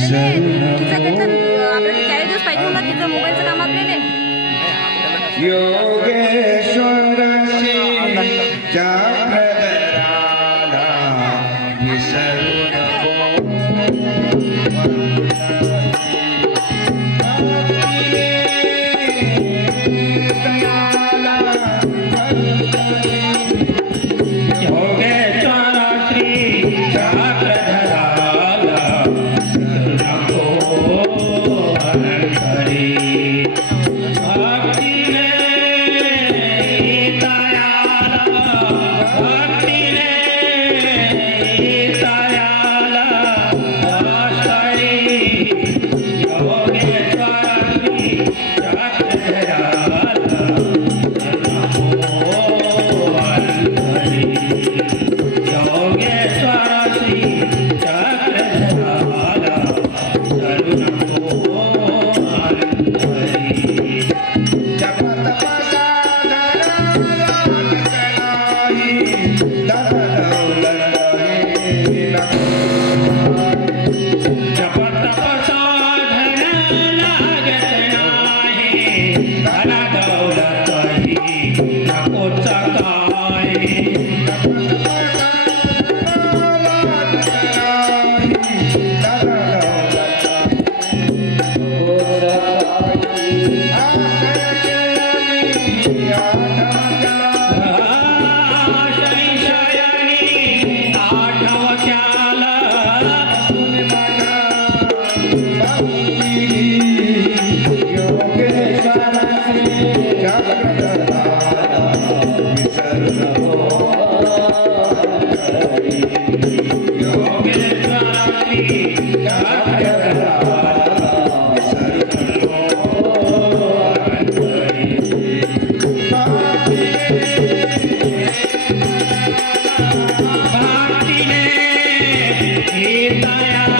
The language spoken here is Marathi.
आपल्याला तिचा दिवस पाहिजे म्हणतात तिथं मोबाईलचं काम आपल्याला Canada. दया